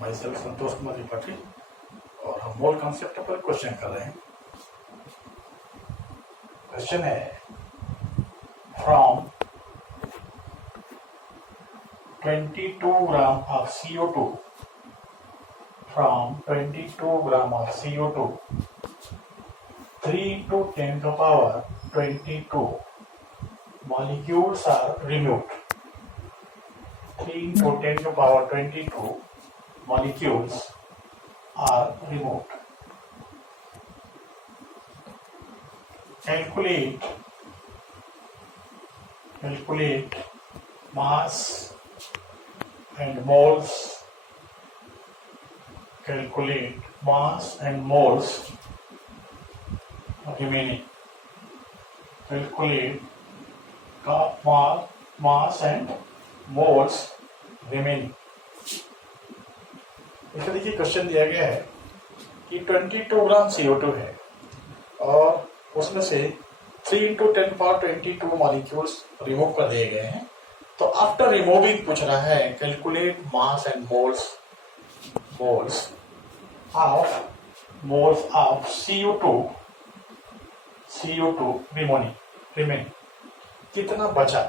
My self Santosh Kumar Tripathi और हम mole concept पर क्वेश्चन कर रहे हैं। क्वेश्चन है from 22 gram of CO2 from 22 gram of CO2 3 into 10 to the power 22 molecules are removed. 3 into 10 to the power 22 molecules are removed. Calculate mass and moles. Calculate mass and moles remaining. Calculate mass and moles remaining. इसमें देखिए question दिया गया है कि 22 ग्राम CO2 है और उसमें से 3 into 10 power 22 मॉलिक्यूल्स रिमूव कर दिए गए हैं। तो आफ्टर रिमूविंग पूछ रहा है calculate mass and moles of CO2 remaining. कितना बचा,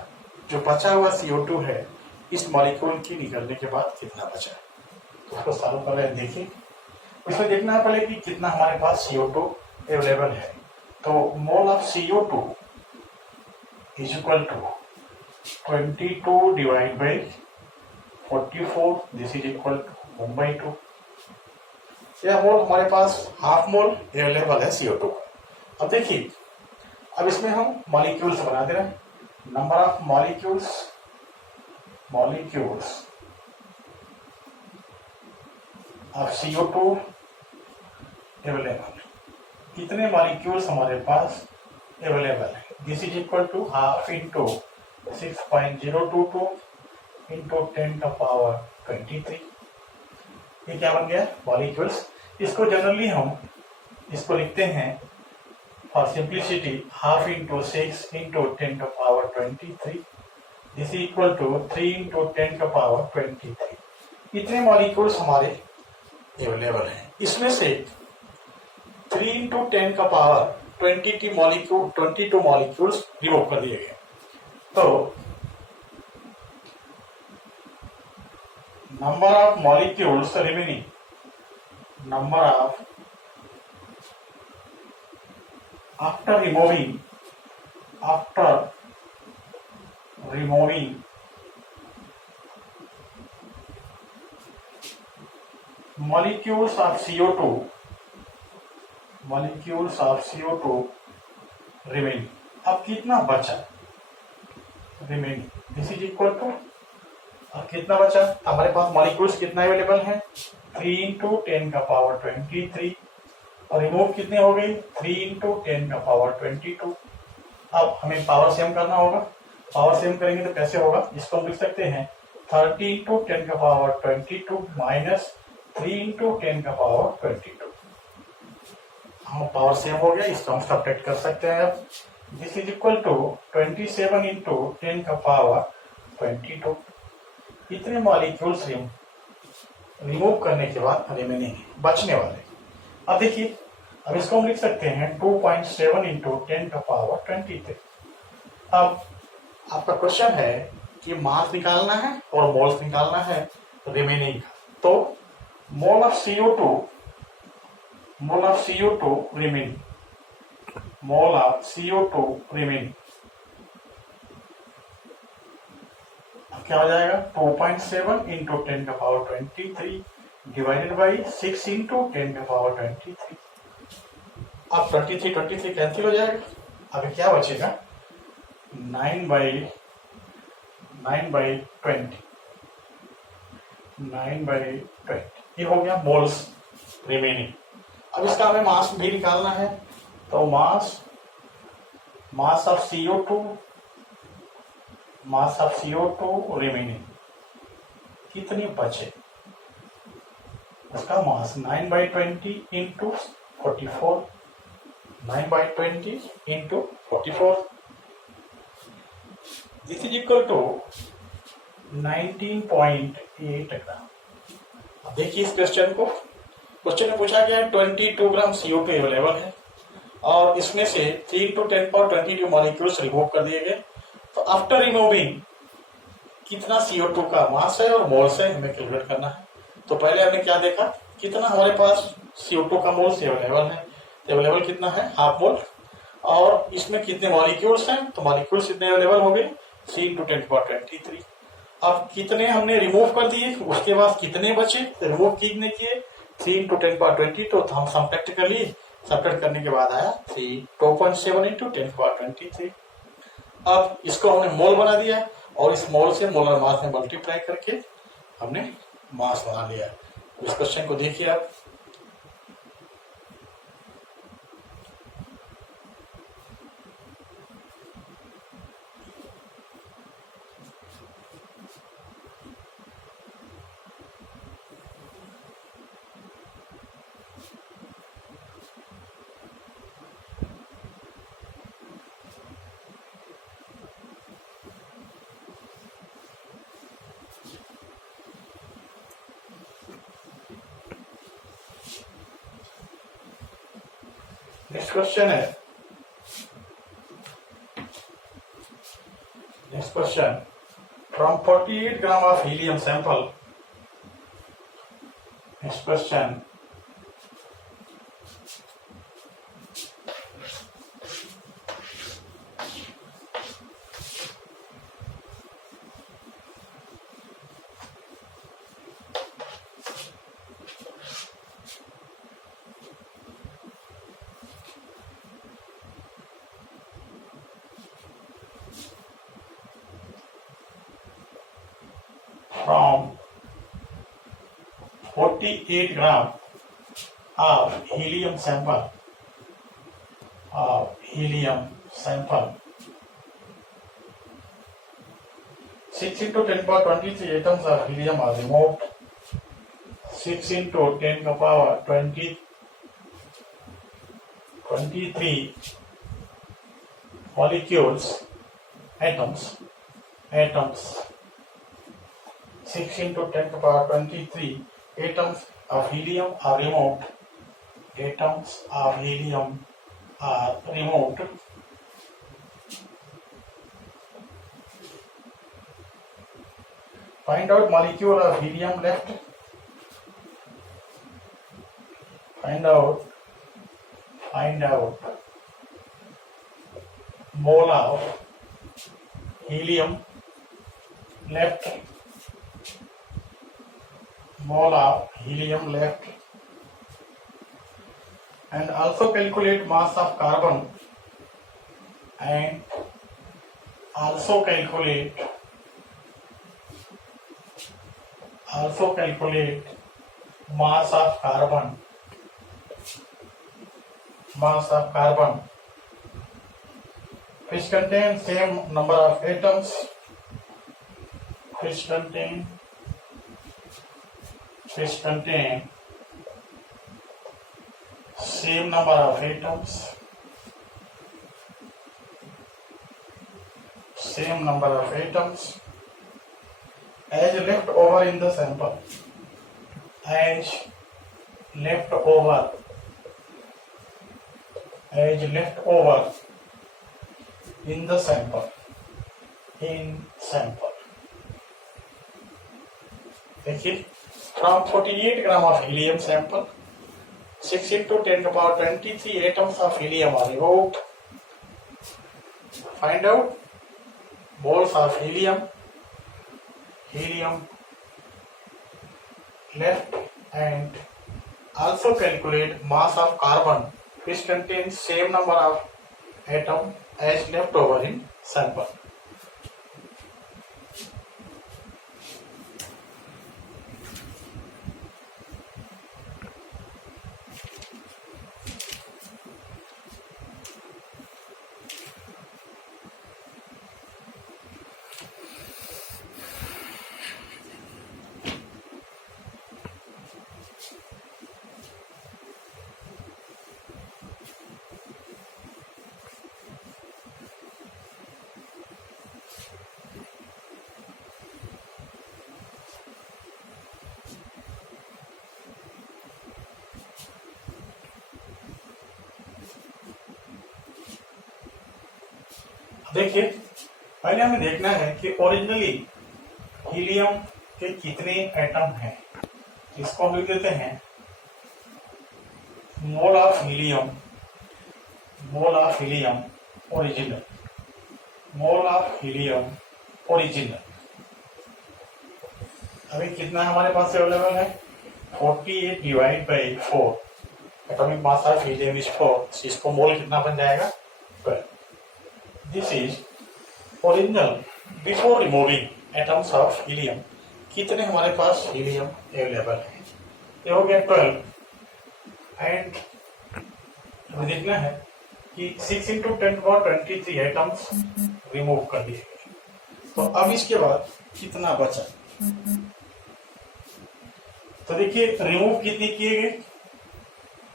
जो बचा हुआ CO2 है इस मॉलिक्यूल की निकलने के बाद कितना बचा, तो उसको सॉल्व कर रहे हैं। देखिए इसमें देखना है पहले कि कितना हमारे पास CO2 अवेलेबल है। तो mole of CO2 is equal to 22 divide by 44, this is equal to 1/2। यह मोल हमारे पास हाफ मोल अवेलेबल है CO2 का। अब देखिए, अब इसमें हम मॉलिक्यूल्स बना दे रहे हैं। Number of molecules of CO2 available. कितने मॉलिक्यूल्स हमारे पास अवेलेबल है, this is equal to half into 6.022 into 10 to the power 23। ये क्या बन गया, मॉलिक्यूल्स। इसको जनरली हम इसको लिखते हैं for simplicity half into 6 into 10 to the power 23, this is equal to 3 into 10 to the power 23। इतने मॉलिक्यूल्स हमारे अवेलेबल हैं। इसमें से 3 into 10 का पावर 22 मॉलिक्यूल्स रिमूव कर दिए गए। तो number of molecules remaining, number of after removing molecules of CO2 remaining। अब कितना बचा, remaining this is equal to, अब कितना बचा, हमारे पास मॉलिक्यूल्स कितना अवेलेबल है 3 into 10 का पावर 23 और रिमूव कितने हो गए 3 into 10 का पावर 22। अब हमें पावर सेम करना होगा। पावर सेम करेंगे तो कैसे होगा, इसको हम लिख सकते हैं 30 into 10 का पावर 22 माइनस 3 into 10 का पावर 22। हम पावर सेम हो गया, इसको हम सब्ट्रैक्ट कर सकते हैं। अब this is equal to 27 into 10 का पावर 22। इतने मॉलिक्यूल्स रिमूव करने के बाद रिमेनिंग बचने वाले। अब देखिए, अब इसको हम लिख सकते हैं 2.7 into 10 का पावर 23। अब आपका क्वेश्चन है कि मास निकालना है और मोल्स निकालना है रिमेनिंग का। तो mole of CO2 remaining, mole of CO2 remaining अब क्या हो जाएगा 2.7 into 10 का पावर 23 डिवाइडेड बाई 6 into 10 का पावर 23। अब 23 कैंसिल हो जाएगा। अब क्या बचेगा 9/20, 9/20 ये हो गया मोल्स रिमेनिंग। अब इसका हमें मास भी निकालना है। तो मास ऑफ CO2 रिमेनिंग कितनी बचे, उसका mass 9/20 into 44, 9/20 into 44, this is equal to 19.8 gram. अब देखिए इस क्वेश्चन को, क्वेश्चन में पूछा गया है 22 ग्राम CO2 अवेलेबल है और इसमें से 3 × 10⁻22 मॉलिक्यूल्स रिमूव कर दिए गए। तो आफ्टर रिमूविंग कितना CO2 का मास है और मोल्स है हमें कैलकुलेट करना है। तो पहले हमने क्या देखा, कितना हमारे पास CO2 का मोल्स अवेलेबल है, तो अवेलेबल कितना है, हाफ मोल, और इसमें कितने मॉलिक्यूल्स हैं, तो मॉलिक्यूल्स कितने अवेलेबल हो गए, 3 × 10⁻23। अब कितने हमने रिमूव कर दिए, उसके बाद कितने बचे, रिमूव कितने किए, 3 × 10⁻20, तो हम सब्ट्रैक्ट कर लिए, सब्ट्रैक्ट करने के बाद आया 2.7 × 10⁻23। अब इसको हमने मोल बना दिया और इस मोल से मोलर मास में मल्टीप्लाई करके हमने मास बना लिया। इस क्वेश्चन को देखिए आप, नेक्स्ट क्वेश्चन है, next question, from 48 gram of helium sample, next question, from 48 gram of helium sample, 6 × 10⁻23 atoms of helium are removed. 6 × 10⁻23 molecules, atoms, 6 × 10⁻23 atoms of helium are removed. Atoms of helium are removed. Find out molecule of helium left. Find out mole of helium left. Mole of helium left, and also calculate mass of carbon, and also calculate mass of carbon, which contain same number of atoms, which contain same number of atoms, as left over in the sample, as left over in the sample, देखिए, from 48 gram of helium sample, 6 × 10⁻23 atoms of helium are removed. Find out moles of helium left, and also calculate mass of carbon, which contains same number of atom as left over in sample. देखिए, पहले हमें देखना है कि originally helium के कितने atom हैं। इसको हम लिख देते हैं मोल of helium, mole of helium original, mole of helium original. अभी कितना हमारे पास अवेलेबल है, 48 divide by 4, atomic mass of helium is 4, इसको मोल कितना बन जाएगा 12। This is original before removing atoms of helium. कितने हमारे पास हीलियम अवेलेबल है, ये हो गया 12। एंड हमें देखना है कि 6 इंटू 10⁻23 एटम्स रिमूव कर दिए गए। तो अब इसके बाद कितना बचा, तो देखिए रिमूव कितने किए गए,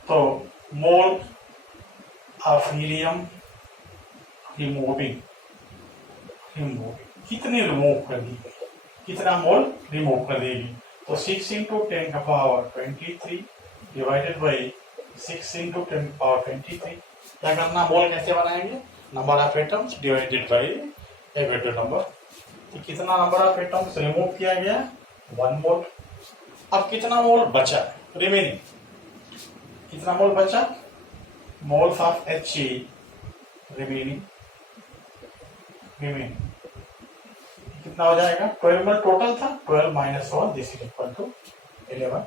तो मोल ऑफ हीलियम रिमूविंग, कितने रिमूव कर दी गई, कितना मोल रिमूव कर देगी, तो 6 इंटू 10⁻23 डिवाइडेड बाई 6 इंटू 10⁻23। क्या करना, मोल कैसे बनाएंगे, number of atoms divided by average number. तो कितना नंबर ऑफ एटम्स रिमूव किया गया, 1 मोल। अब कितना मोल बचा रिमेनिंग, कितना मोल बचा, मोल्स ऑफ He रिमेनिंग, कितना हो जाएगा, 12 मोल टोटल था, 12 minus 1 this is equal to 11।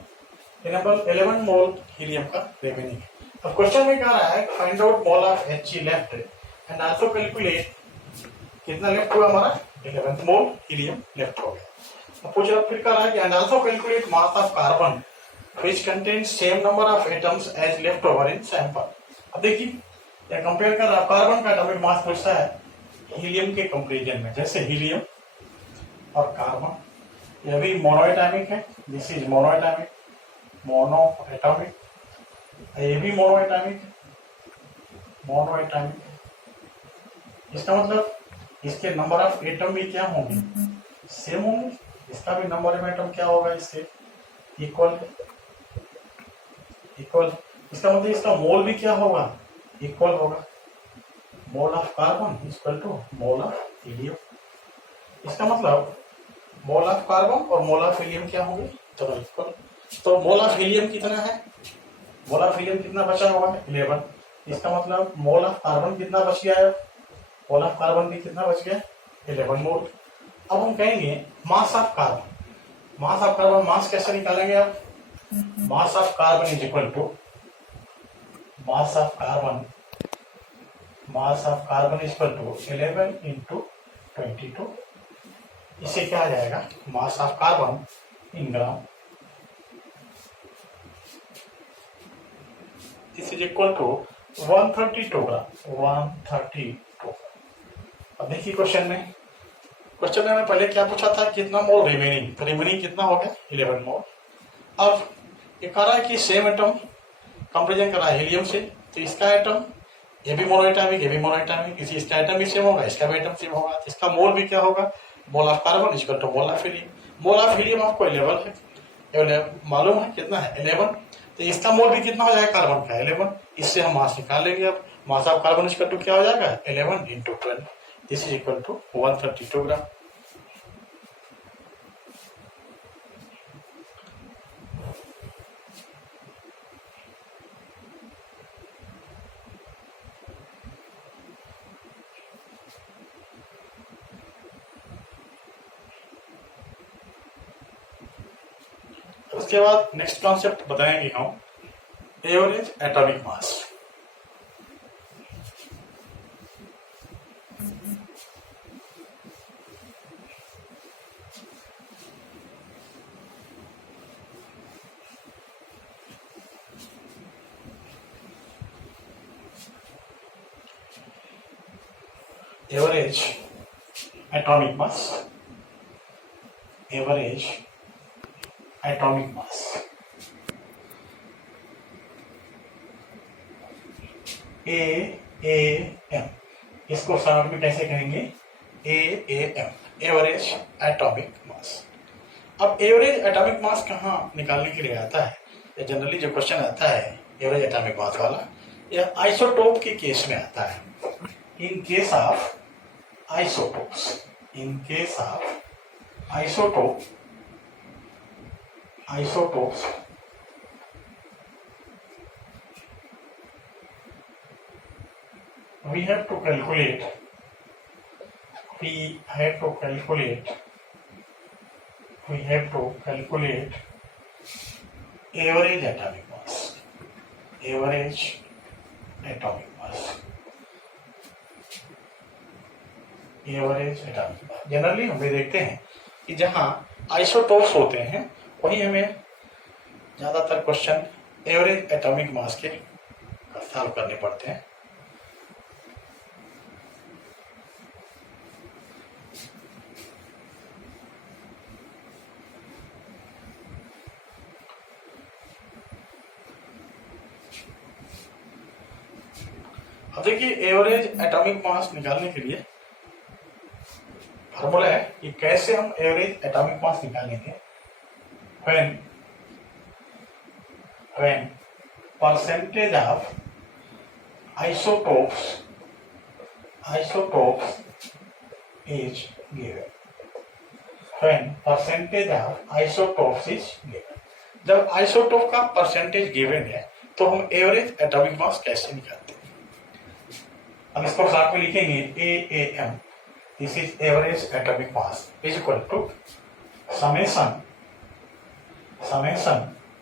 11 mole helium का रिमेनिंग है। अब क्वेश्चन में कह रहा है find out mole of He left and also calculate, कितना लेफ्ट हुआ हमारा, 11 मोल हीलियम लेफ्ट हो गया। अब पूछ रहा फिर कह रहा है कि and also calculate mass of carbon which contains same number of atoms as left over in sample. अब देखिए ये कंपेयर कर रहा है, कार्बन का एटॉमिक मास पूछता है हीलियम के कंपैरिजन में, जैसे हीलियम और कार्बन, यह भी मोनोएटॉमिक है, this is monoatomic, mono atomic, ये भी मोनोएटॉमिक, मोनोएटॉमिक। इसका मतलब इसके नंबर ऑफ एटम भी क्या होंगे, सेम होंगे, इसका भी नंबर ऑफ एटम क्या होगा, इससे इक्वल, इक्वल। इसका मतलब इसका मोल भी क्या होगा, इक्वल होगा, mole of carbon equal to mole of helium. इसका मतलब मोल ऑफ कार्बन और मोल ऑफ हीलियम क्या होंगे, चलो इक्वल। तो मोल ऑफ हीलियम कितना है, मोल ऑफ हीलियम कितना बचा हुआ है, 11। इसका मतलब मोल ऑफ कार्बन कितना बच गया है, मोल ऑफ कार्बन भी कितना बच गया, 11 मोल। अब हम कहेंगे mass of carbon, mass of carbon, mass कैसे निकालेंगे आप, mass of carbon is equal to mass of carbon, mass of carbon is equal to 11 into 22। इससे क्या आ जाएगा, mass of carbon in gram, this is equal to 132 gram, 132। अब देखिए question में हमें पहले क्या पूछा था, कितना मोल रिमेनिंग, तो रिमेनिंग कितना हो गया, 11 मोल। अब ये कह रहा है कि सेम एटम कंपेरिजन कर रहा है हीलियम से, तो इसका एटम ये भी मोनोएटॉमिक, ये भी मोनोएटॉमिक, इसका एटम भी सेम होगा, इसका भी एटम सेम होगा, तो इसका मोल भी क्या होगा, mole of carbon equal to mole of helium. Mole of helium आपको 11 है, मालूम है कितना है, 11। तो इसका मोल भी कितना हो जाएगा, कार्बन का 11। इससे हम मास निकाल लेंगे। अब mass of carbon equal to क्या हो जाएगा, 11 into 12, this is equal to 132 gram. उसके बाद नेक्स्ट कॉन्सेप्ट बताएंगे हम average atomic mass. Average atomic mass, average atomic mass, AAM, इसको शॉर्ट में कैसे कहेंगे, AAM, एवरेज एटॉमिक मास। अब एवरेज एटॉमिक मास कहाँ निकालने के लिए आता है, ये जनरली जो क्वेश्चन आता है एवरेज एटॉमिक मास वाला, यह आइसोटोप के केस में आता है। In case of isotopes. In case of isotopes, we have to calculate average atomic mass. Generally हम भी देखते हैं कि जहां आइसोटोप्स होते हैं वहीं हमें ज्यादातर क्वेश्चन एवरेज एटॉमिक मास के सॉल्व करने पड़ते हैं। अब देखिए एवरेज एटॉमिक मास निकालने के लिए फॉर्मूला है कि कैसे हम एवरेज एटॉमिक मास निकालेंगे। when percentage of isotopes is given, जब आइसोटोप का परसेंटेज गिवन है तो हम एवरेज एटॉमिक मास कैसे निकालते हैं। अब इसको साथ में लिखेंगे AAM, this is average atomic mass, is equal to summation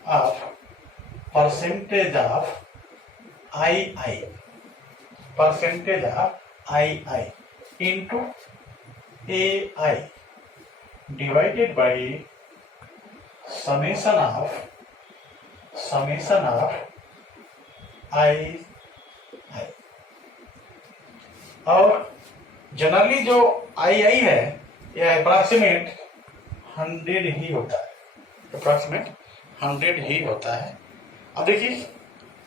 of percentage of II into AI divided by summation of II। और जनरली जो II है यह अप्रॉक्सीमेट 100 ही होता है, अप्रॉक्सीमेट 100 ही होता है। अब देखिए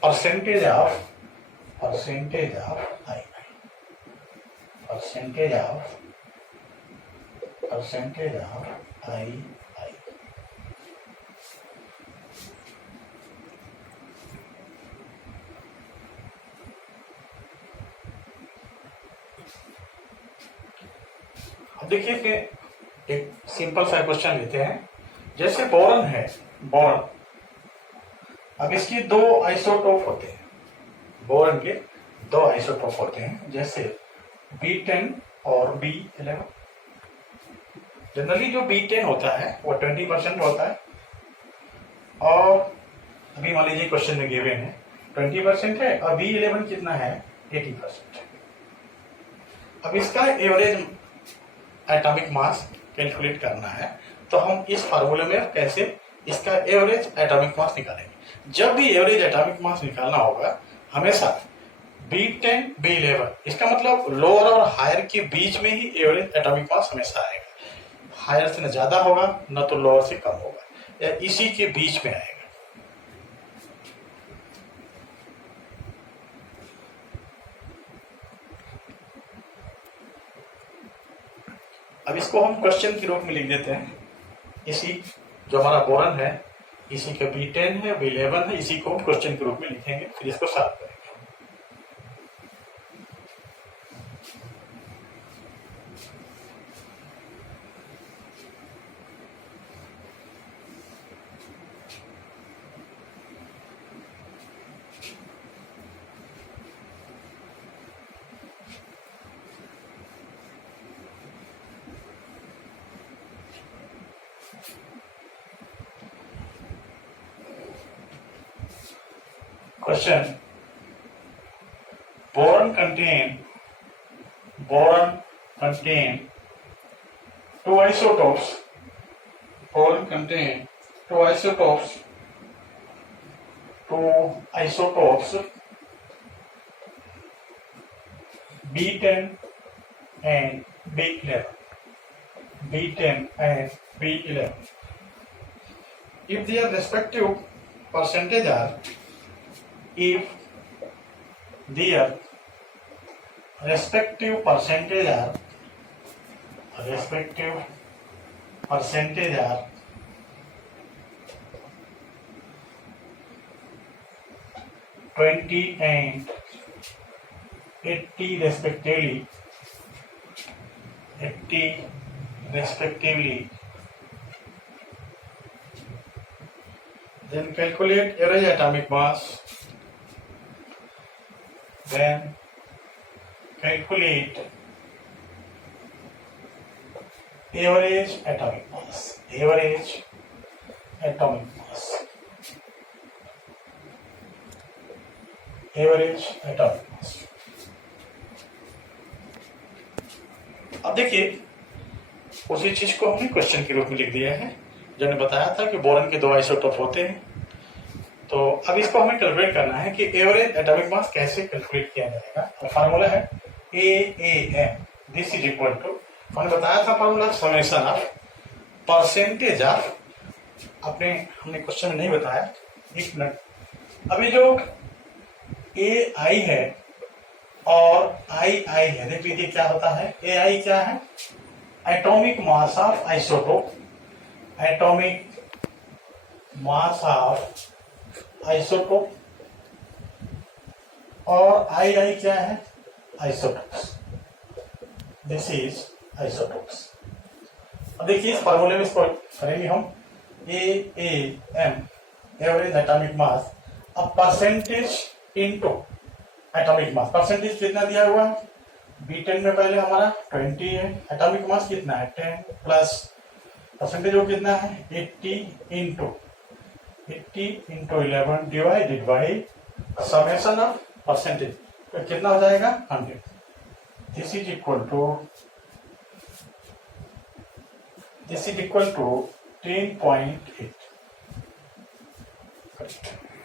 परसेंटेज ऑफ आई, अब देखिए कि एक सिंपल सा क्वेश्चन लेते हैं। जैसे बोरन है, बोरन, अब इसकी दो आइसोटोप होते हैं, बोरन के दो आइसोटोप होते हैं, जैसे B10 और B11। जनरली जो B10 होता है वो 20% होता है, और अभी मान लीजिए क्वेश्चन में गिवन है 20% है, और B11 कितना है 80% है। अब इसका एवरेज एटॉमिक मास कैलकुलेट करना है तो हम इस फार्मूले में कैसे इसका एवरेज एटॉमिक मास निकालेंगे। जब भी एवरेज एटॉमिक मास निकालना होगा हमेशा B10 B11, इसका मतलब लोअर और हायर के बीच में ही एवरेज एटॉमिक मास हमेशा आएगा। हायर से न ज्यादा होगा न तो लोअर से कम होगा, या इसी के बीच में आएगा। अब इसको हम क्वेश्चन के रूप में लिख देते हैं। इसी जो हमारा बोरन है, इसी का B10 है, B11 है, इसी को हम क्वेश्चन के रूप में लिखेंगे, फिर इसको सॉल्व करेंगे। Question: boron contain two isotopes. Boron contain two isotopes B10 and B11. If their respective percentage are respective percentage are 20 and 80 respectively, 80 respectively. Then calculate average atomic mass. Then calculate average atomic mass. Average atomic mass. Average atomic mass. अब देखिए उसी चीज को हमने question के रूप में लिख दिया है जो ने बताया था कि बोरन के दो आइसोटोप होते हैं। तो अब इसको हमें कैलकुलेट करना है कि एवरेज एटॉमिक मास कैसे कैलकुलेट किया जाएगा। तो फार्मूला है AAM, this is equal to, हमने बताया था formula summation of percentage of, हमने क्वेश्चन में नहीं बताया, एक मिनट। अभी जो AI है और II है, देखिए क्या होता है। AI क्या है? Atomic mass of isotope, atomic mass of isotope, और II क्या है? Isotopes, this is isotopes. अब देखिए इस फॉर्मूले में इसको करेंगे हम AAM, एवरेज एटॉमिक मास, अब percentage into atomic mass. Percentage कितना दिया हुआ है? B10 में पहले हमारा 20 है, एटॉमिक मास कितना है 10, प्लस परसेंटेज वो कितना है 80 into 11 divided by summation of percentage, तो कितना हो जाएगा 100। This is equal to 10.8।